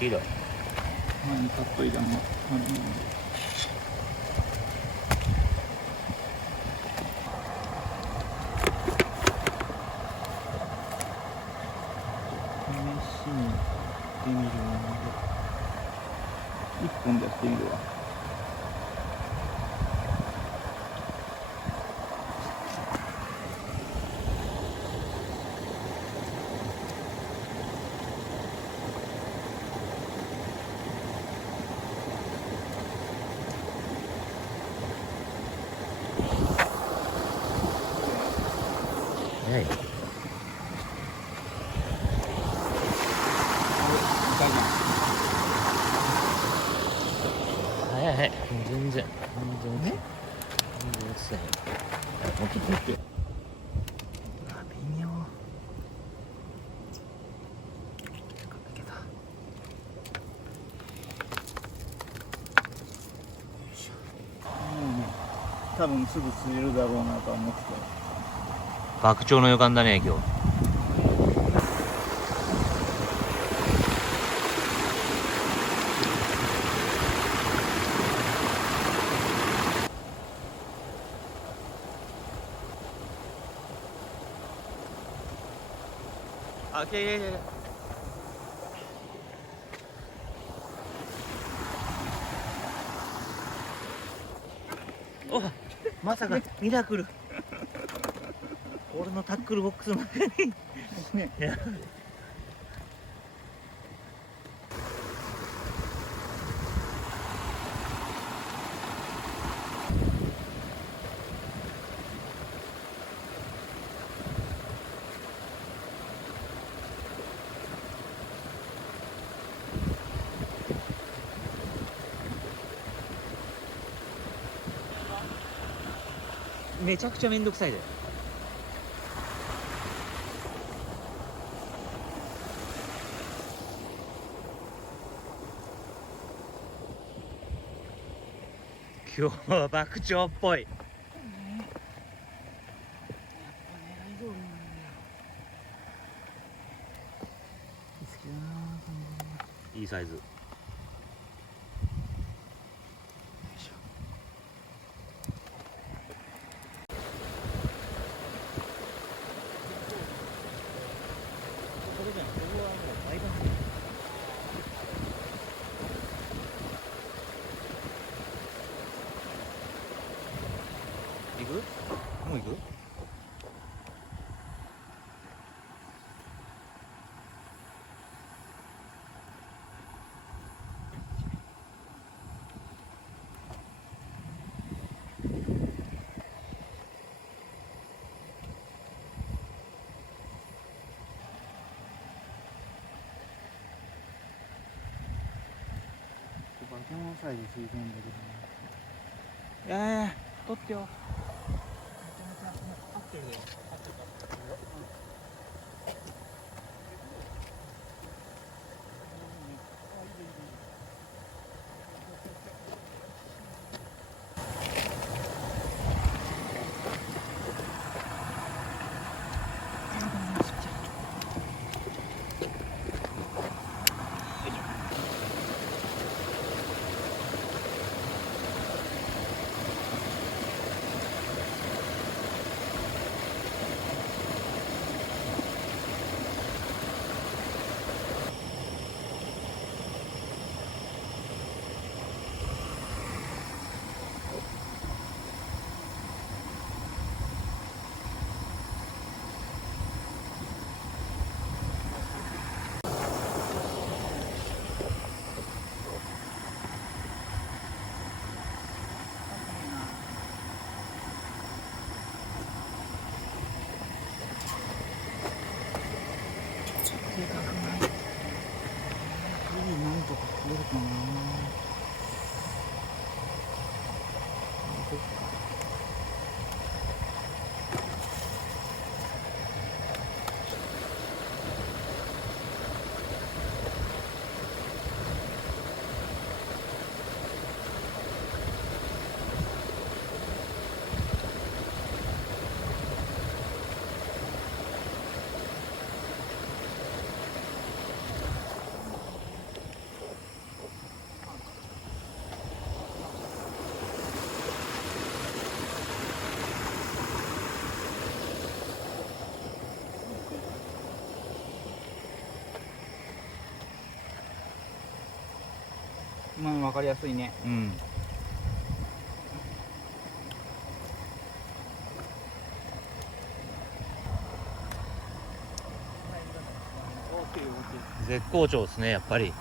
きだ。前に買っといたのがあるので。試しにやってみるので、1本でやってみるわ。早い。早い早い。もう全然遅い。もうちょっと待って。微妙。いけた。多分すぐ釣れるだろうなとは思ってたよ。爆鳥の予感だね今日。あ、いやいやいや。お、まさかミラクル。俺のタックルボックスの中に。ね。いや。めちゃくちゃめんどくさいで。今日は爆鳥っぽい。いいサイズ。行く？もう行く？バケモンサイズついてんだけどね。いやいや、取ってよ。合ってるで。合ってるか。今の分かりやすいね。うん。絶好調ですね、やっぱり。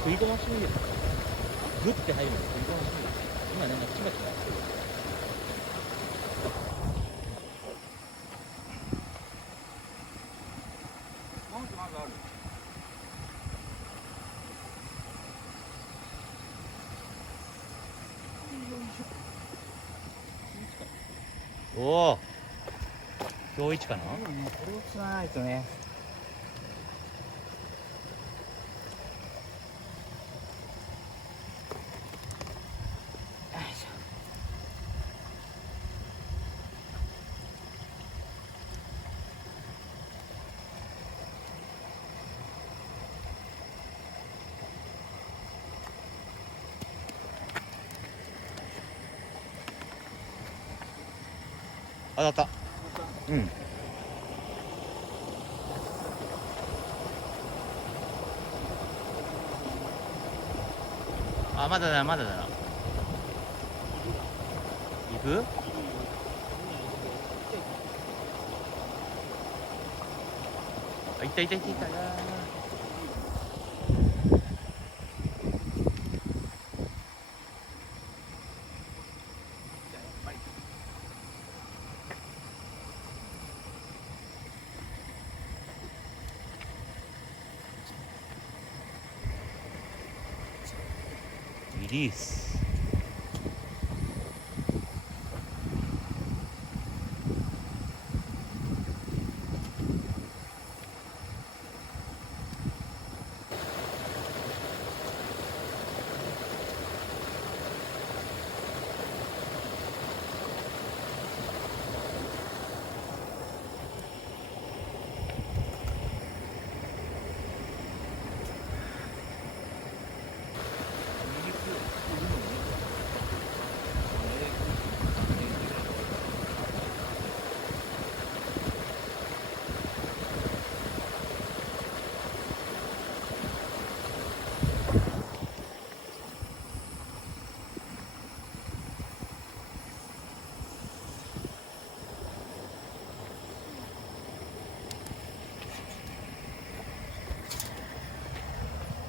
食い込ましてみる。グッて入るのに食い込ましてみる。今なんかチマチマやってる。マウントまずある。おお。今日一かな。これを釣らないとね。当たった。うん。あ、まだだまだだな。行く？あ、いったいったいったいった。リリース。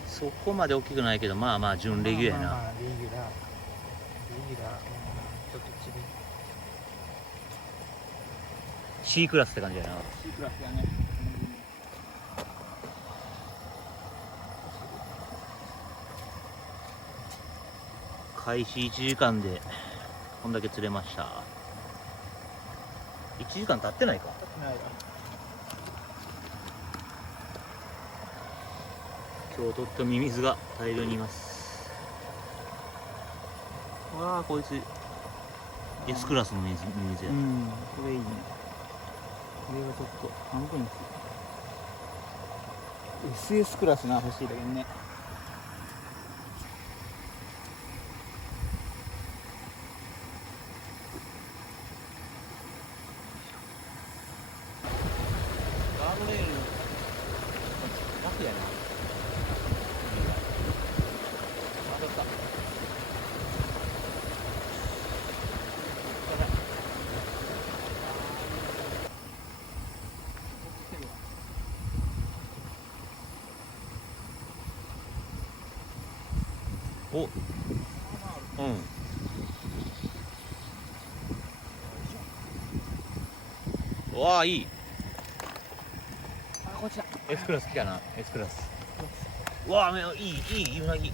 そこまで大きくないけど、まあまあ準レギュやな。レギュラー。レギュラー。ちょっとちび。C クラスって感じやな。C クラスやね。開始1時間でこんだけ釣れました。1時間経ってないか。立ってないよ。今日とったミミズが大量にいます。わあ、こいつ S クラスのミミズや。うん、これいいね。これがちょっと半分です。SS クラスが欲しいだけどね。ガードレール楽やな。当たった。お、うん。うわあ、いい。あ、こっちだ。S クラス来たな。S クラス。うわあ、いいうなぎ。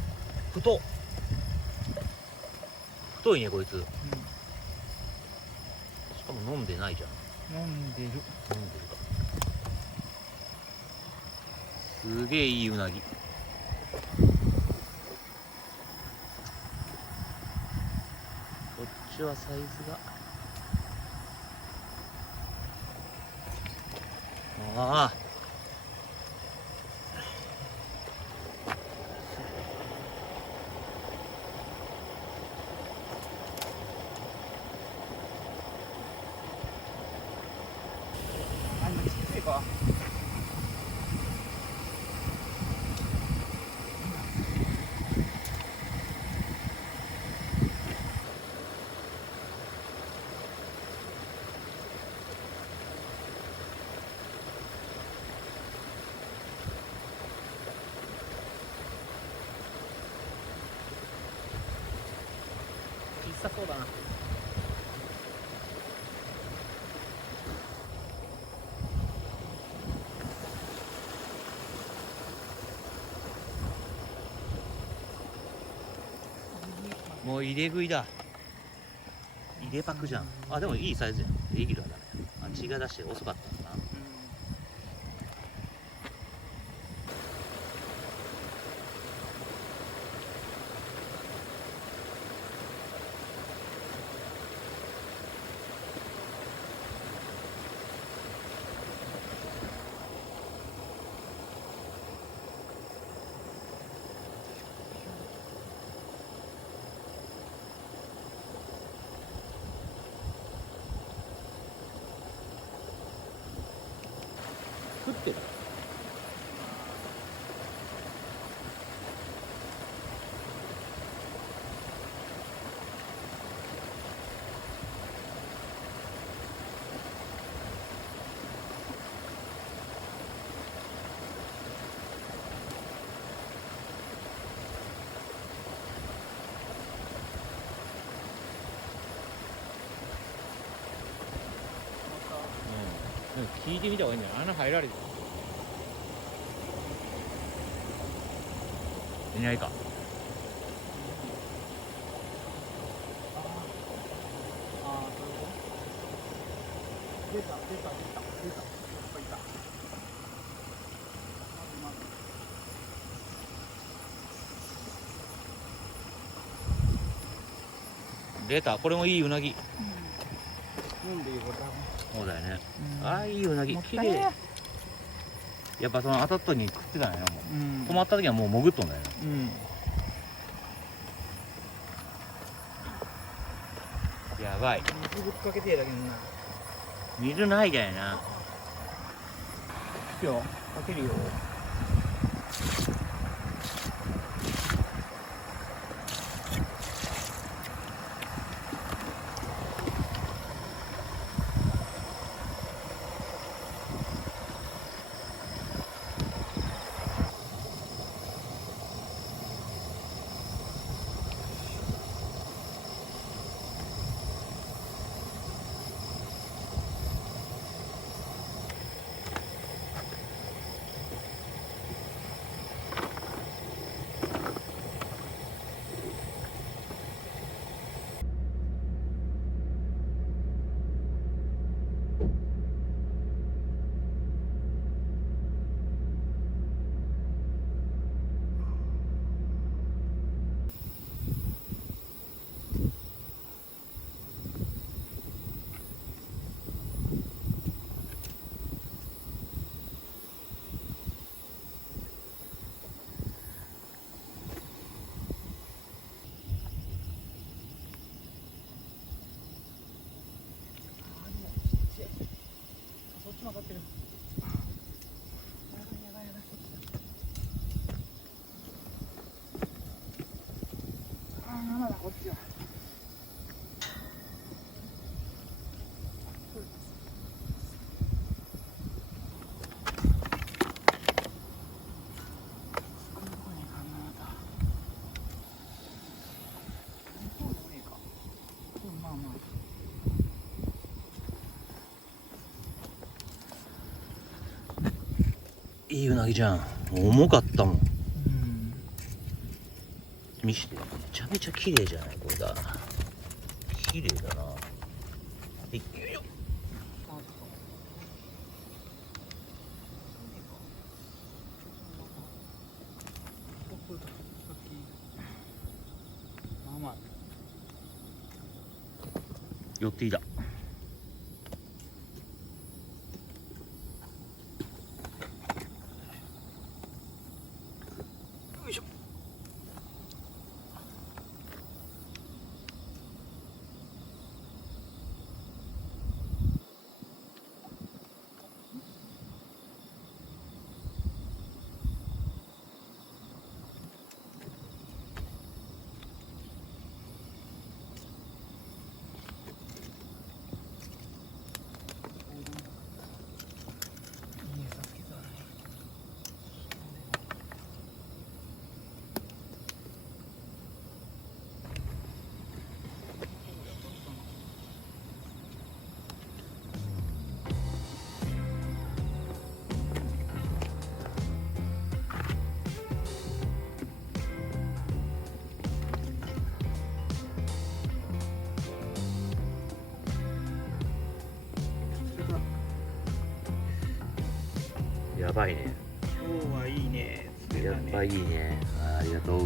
太いね、こいつ。しかも飲んでないじゃん。飲んでる。飲んでるか。すげえいいうなぎ。こっちはサイズが。ああ。か。小さそうだな。もう入れ食いだ。入れパクじゃん。あ、でもいいサイズやん。レギュラーだね。あ、血が出して遅かったのかな。降ってる。うん、聞いてみた方がいいんじゃない？穴入られてる。いないか。出た。やっぱいた。出た。これもいいうなぎ。飲んでいいこれ多分。そうだよね。うんああ、いいうなぎ。もった綺麗。いねやっぱその当たった時に食ってたんやな、もう。うん止まった時はもう潜っとんだよな。うん。やばい。水ぶっかけてえだけどな。水ないだよな。今日かけるよ。そっちも当たってる。まだこっちは。まあまあ。いいうなぎじゃん。重かったもん。うん。見して。めちゃめちゃ綺麗じゃないこれだ。綺麗だな。よいしょ。まあまあ。寄っていた。よいしょ。やばいね。今日はいいね。釣れたねやっぱいいね。ありがとう。